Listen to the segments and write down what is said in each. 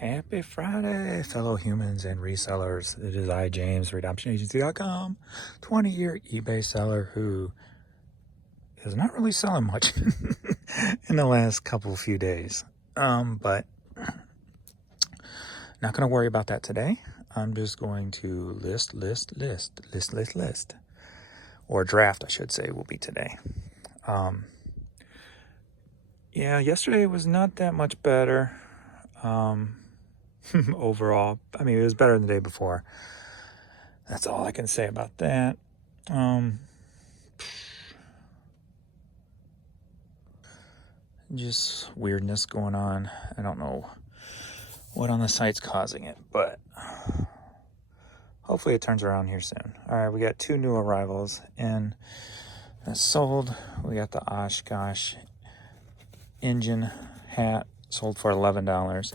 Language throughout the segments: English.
Happy Friday, fellow humans and resellers. It is I, James, RedoptionAgency.com, 20-year eBay seller who is not really selling much in the last few days. But not going to worry about that today. I'm just going to list. Or draft, I should say, will be today. Yeah, yesterday was not that much better. Overall, I mean, it was better than the day before. That's all I can say about that. Just weirdness going on. I don't know what on the site's causing it, but hopefully it turns around here soon. All right, we got 2 new arrivals in. Sold. We got the Oshkosh engine hat, sold for $11.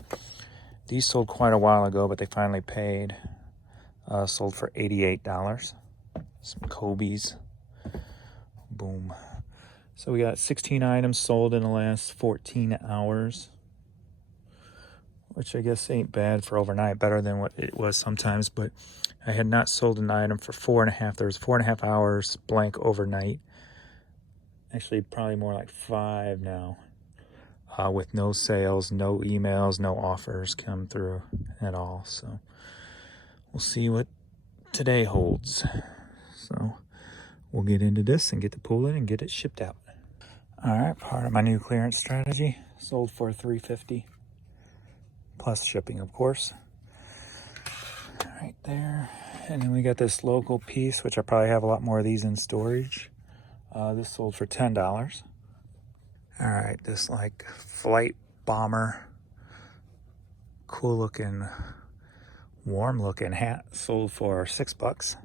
These sold quite a while ago, but they finally paid. Sold for $88. Some Kobe's. Boom. So we got 16 items sold in the last 14 hours, which I guess ain't bad for overnight, better than what it was sometimes, but I had not sold an item for 4.5. There was 4.5 hours blank overnight. Actually, probably more like 5 now. With no sales, no emails, no offers come through at all. So we'll see what today holds. So we'll get into this and get the pool in and get it shipped out. All right, part of my new clearance strategy. Sold for $3.50 plus shipping, of course. Right there. And then we got this local piece, which I probably have a lot more of these in storage. This sold for $10. All right, this like flight bomber, cool looking, warm looking hat sold for $6.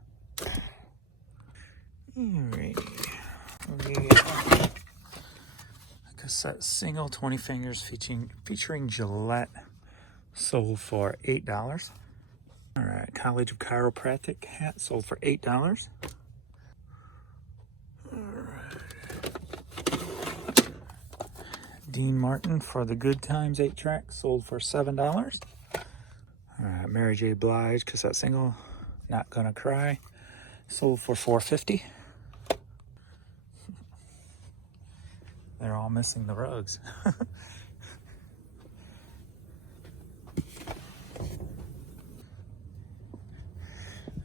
All right, a cassette single 20 fingers featuring Gillette sold for $8. All right, College of Chiropractic hat sold for $8. Dean Martin for the Good Times 8-track sold for $7. All right, Mary J. Blige cassette single, Not Gonna Cry, sold for $4.50. They're all missing the rugs. All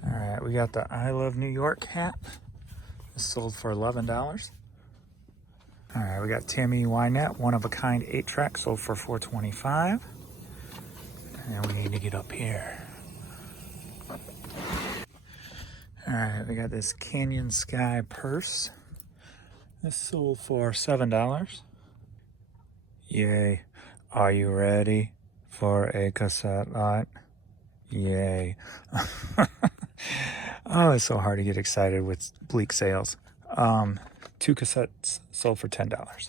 right, we got the I Love New York hat. This sold for $11. All right, we got Tammy Wynette, One of a Kind 8-track, sold for $4.25. And we need to get up here. All right, we got this Canyon Sky purse. This sold for $7. Yay. Are you ready for a cassette lot? Yay. Oh, it's so hard to get excited with bleak sales. 2 cassettes sold for $10. Right.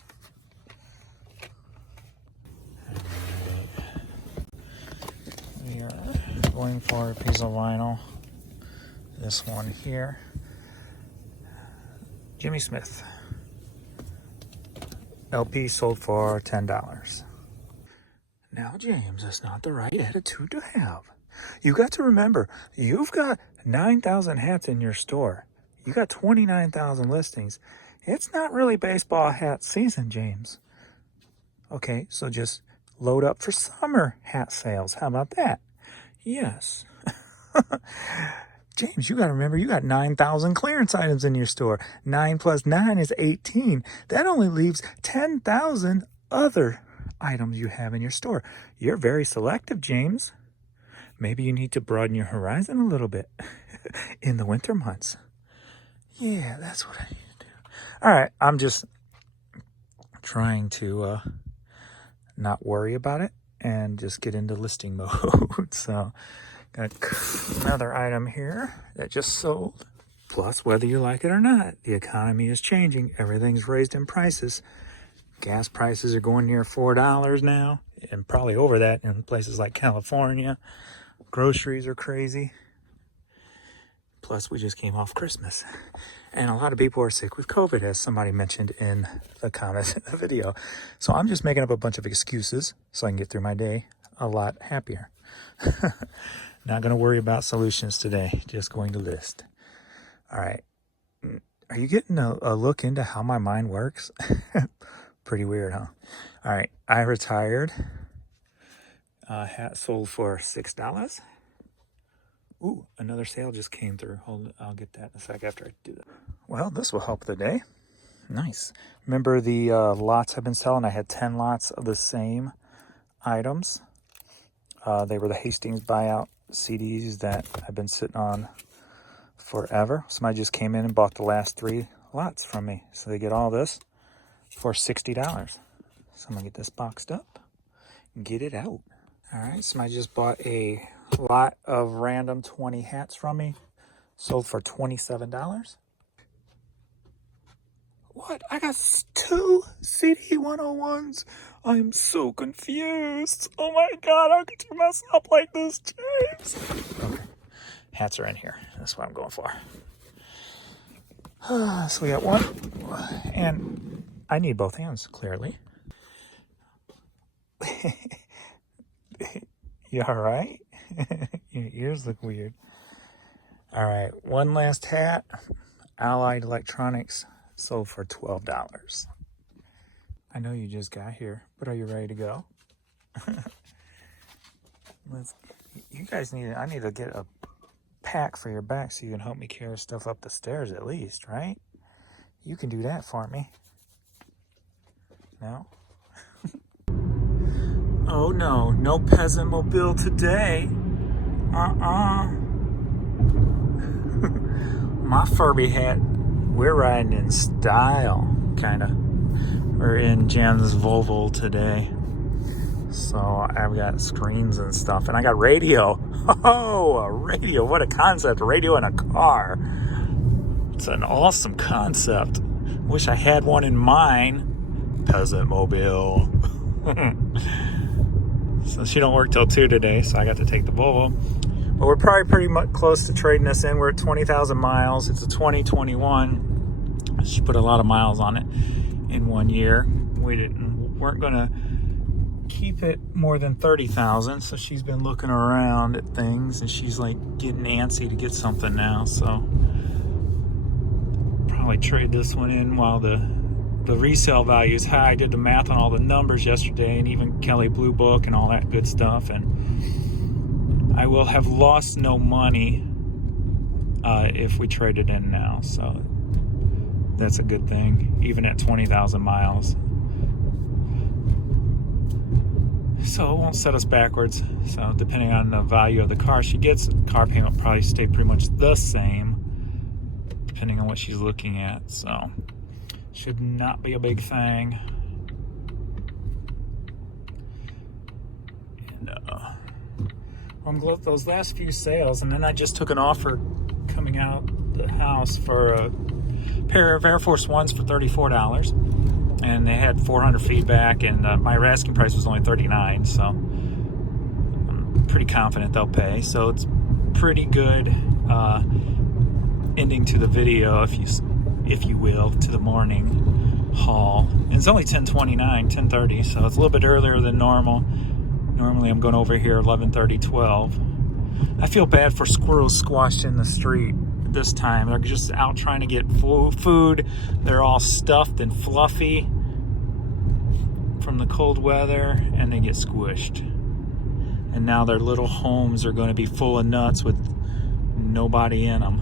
We are going for a piece of vinyl. This one here. Jimmy Smith. LP sold for $10. Now, James, that's not the right attitude to have. You got to remember, you've got 9,000 hats in your store. You got 29,000 listings. It's not really baseball hat season, James. Okay, so just load up for summer hat sales. How about that? Yes. James, you got to remember, you got 9,000 clearance items in your store. 9 plus 9 is 18. That only leaves 10,000 other items you have in your store. You're very selective, James. Maybe you need to broaden your horizon a little bit in the winter months. Yeah, that's what I need to do. All right, I'm just trying to not worry about it and just get into listing mode. So got another item here that just sold. Plus, whether you like it or not, the economy is changing. Everything's raised in prices. Gas prices are going near $4 now, and probably over that in places like California. Groceries are crazy. Plus, we just came off Christmas. And a lot of people are sick with COVID, as somebody mentioned in the comments in the video. So I'm just making up a bunch of excuses so I can get through my day. a lot happier. Not going to worry about solutions today, just going to list. All right. Are you getting a look into how my mind works? Pretty weird, huh? All right. I retired. Hat sold for $6. Ooh, another sale just came through. Hold, I'll get that in a sec after I do that. Well, this will help the day. Nice. Remember the lots I've been selling? I had 10 lots of the same items. They were the Hastings buyout CDs that I've been sitting on forever. Somebody just came in and bought the last 3 lots from me. So they get all this for $60. So I'm going to get this boxed up and get it out. All right, somebody just bought a lot of random 20 hats from me. Sold for $27. What? I got 2 CD 101s. I'm so confused. Oh my God, how could you mess up like this, James? Okay, hats are in here. That's what I'm going for. So we got 1, and I need both hands, clearly. You all right? Your ears look weird. All right, 1 last hat. Allied Electronics sold for $12. I know you just got here, but are you ready to go? You guys I need to get a pack for your back so you can help me carry stuff up the stairs at least, right? You can do that for me. No? Oh no, no peasant mobile today. My Furby hat, we're riding in style, kinda. We're in Jan's Volvo today. So I've got screens and stuff, and I got radio. Oh, a radio, what a concept, a radio in a car. It's an awesome concept. Wish I had one in mine. Peasant mobile. So she don't work till 2 today, so I got to take the Volvo. But we're probably pretty much close to trading this in. We're at 20,000 miles. It's a 2021. She put a lot of miles on it in 1 year. Weren't gonna keep it more than 30,000. So she's been looking around at things, and she's like getting antsy to get something now. So probably trade this one in while the resale value is high. I did the math on all the numbers yesterday, and even Kelly Blue Book and all that good stuff, and I will have lost no money if we trade it in now. So that's a good thing, even at 20,000 miles. So it won't set us backwards. So depending on the value of the car she gets, the car payment will probably stay pretty much the same, depending on what she's looking at. So should not be a big thing. And on those last few sales, and then I just took an offer coming out the house for a pair of Air Force Ones for $34, and they had 400 feedback, and my asking price was only $39, so I'm pretty confident they'll pay. So it's pretty good ending to the video, if you will, to the morning haul. And it's only 10:30, so it's a little bit earlier than normal. Normally I'm going over here 11:30, 12. I feel bad for squirrels squashed in the street this time. They're just out trying to get food. They're all stuffed and fluffy from the cold weather, and they get squished. And now their little homes are going to be full of nuts with nobody in them.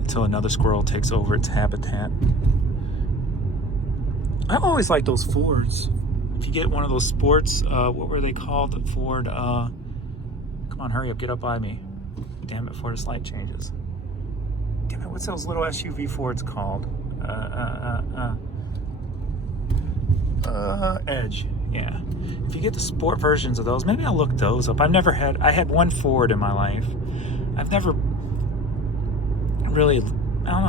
Until another squirrel takes over its habitat. I always like those Fords. If you get one of those sports, what were they called? The Ford, come on, hurry up, get up by me. Damn it, before this light changes. Damn it, what's those little SUV Fords called? Edge, yeah. If you get the sport versions of those, maybe I'll look those up. I had one Ford in my life. I've never really,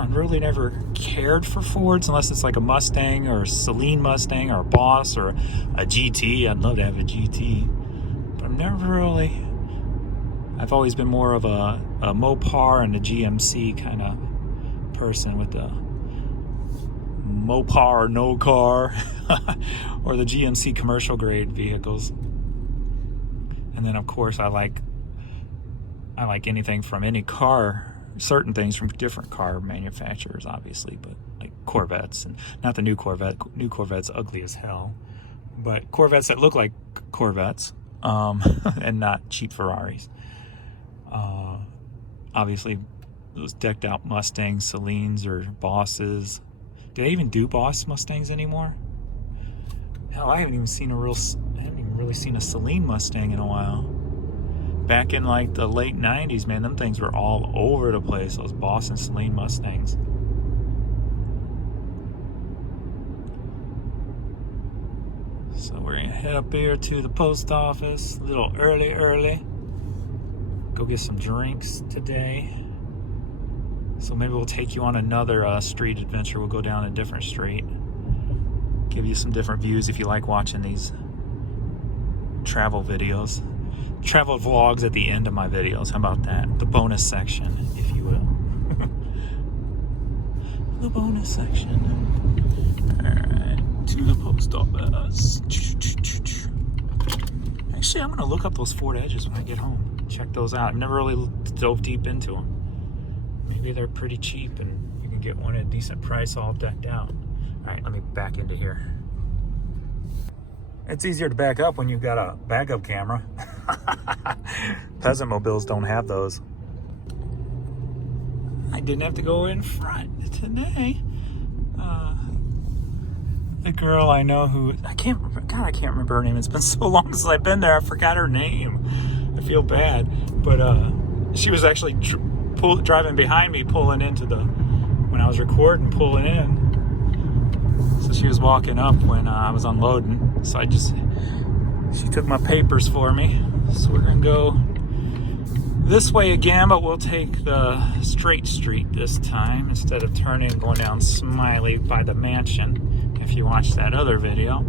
really never cared for Fords unless it's like a Mustang or a Celine Mustang or a Boss or a GT. I'd love to have a GT, but I've always been more of a Mopar and a GMC kind of person with the Mopar no car or the GMC commercial grade vehicles. And then of course I like anything from any car, certain things from different car manufacturers, obviously, but like Corvettes, and not the new Corvette. New Corvette's ugly as hell, but Corvettes that look like Corvettes, and not cheap Ferraris. Obviously those decked out Mustangs, Salines or Bosses. Do they even do Boss Mustangs anymore? Hell, I haven't even really seen a Saline Mustang in a while. Back in like the late 90s, man, them things were all over the place, those Boss and Saline Mustangs. So we're gonna head up here to the post office a little early. Go get some drinks today. So maybe we'll take you on another street adventure. We'll go down a different street. Give you some different views if you like watching these travel videos. Travel vlogs at the end of my videos. How about that? The bonus section, if you will. The bonus section. Alright, to the post office. Actually, I'm going to look up those Ford Edges when I get home. Check those out. I've never really dove deep into them. Maybe they're pretty cheap and you can get one at a decent price all decked out. Alright, let me back into here. It's easier to back up when you've got a backup camera. Peasant mobiles don't have those. I didn't have to go in front today. The girl I know who, I can't remember her name. It's been so long since I've been there, I forgot her name. I feel bad. But she was actually driving behind me, pulling into when I was recording, pulling in. So she was walking up when I was unloading. So she took my papers for me. So we're gonna go this way again, but we'll take the straight street this time instead of turning and going down Smiley by the mansion, if you watched that other video.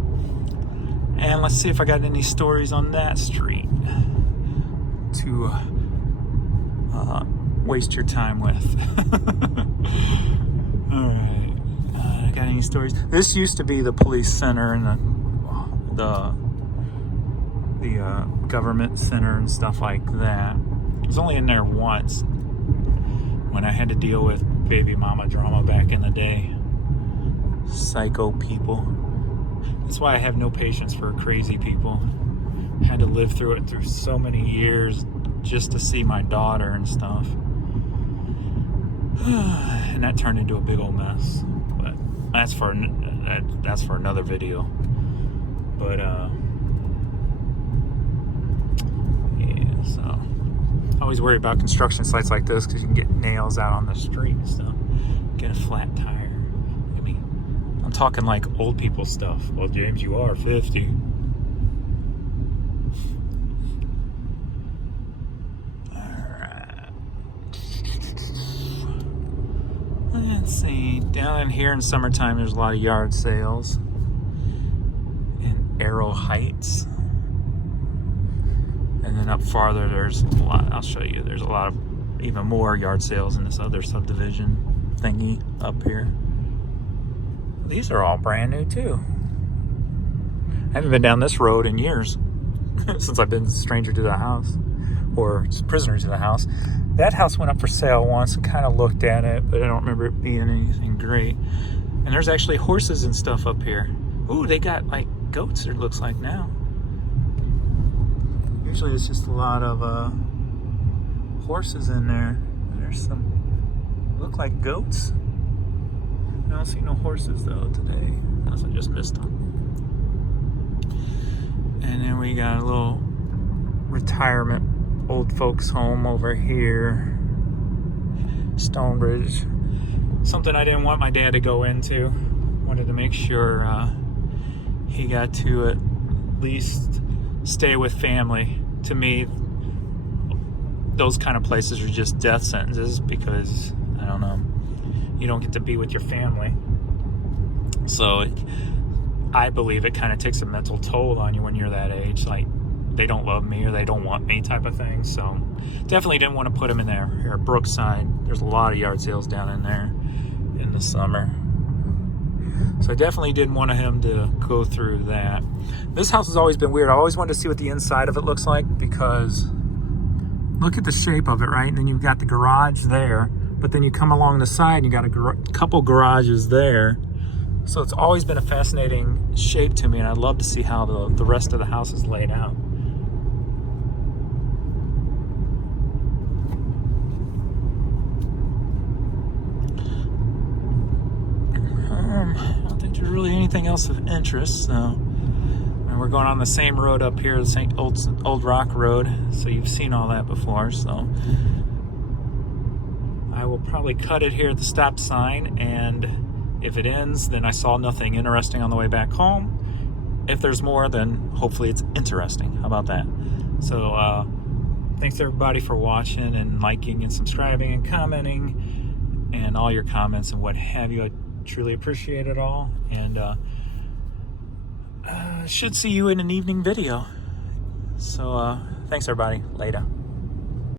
And let's see if I got any stories on that street to waste your time with. Alright, got any stories? This used to be the police center and the government center and stuff like that. I was only in there once when I had to deal with baby mama drama back in the day. Psycho people. That's why I have no patience for crazy people. I had to live through it through so many years just to see my daughter and stuff. And that turned into a big old mess. But that's for another video. But yeah, so I always worry about construction sites like this because you can get nails out on the street and stuff. Get a flat tire. I mean, I'm talking like old people stuff. Well, James, you are 50. Alright. Let's see. Down in here in summertime, there's a lot of yard sales in Arrow Heights. And then up farther, there's a lot. I'll show you. There's a lot of even more yard sales in this other subdivision thingy up here. These are all brand new too. I haven't been down this road in years since I've been a stranger to the house or prisoner to the house. That house went up for sale once and kind of looked at it, but I don't remember it being anything great. And there's actually horses and stuff up here. Ooh, they got like goats, it looks like now. Usually it's just a lot of horses in there. There's some look like goats. I don't see no horses though today, unless I just missed them. And then we got a little retirement old folks home over here, Stonebridge. Something I didn't want my dad to go into. Wanted to make sure he got to at least stay with family. To me, those kind of places are just death sentences because, I don't know, you don't get to be with your family. So I believe it kind of takes a mental toll on you when you're that age. Like, they don't love me or they don't want me type of thing. So definitely didn't want to put them in there. Here at Brookside, there's a lot of yard sales down in there in the summer. So I definitely didn't want him to go through that. This house has always been weird. I always wanted to see what the inside of it looks like, because look at the shape of it, right? And then you've got the garage there, but then you come along the side and you got a couple garages there. So it's always been a fascinating shape to me, and I'd love to see how the rest of the house is laid out. I don't think there's really anything else of interest. So, and we're going on the same road up here, the St. Old Rock Road. So you've seen all that before. So I will probably cut it here at the stop sign, and if it ends, then I saw nothing interesting on the way back home. If there's more, then hopefully it's interesting. How about that? So thanks everybody for watching and liking and subscribing and commenting and all your comments and what have you. I truly appreciate it all, and should see you in an evening video. So thanks everybody. Later.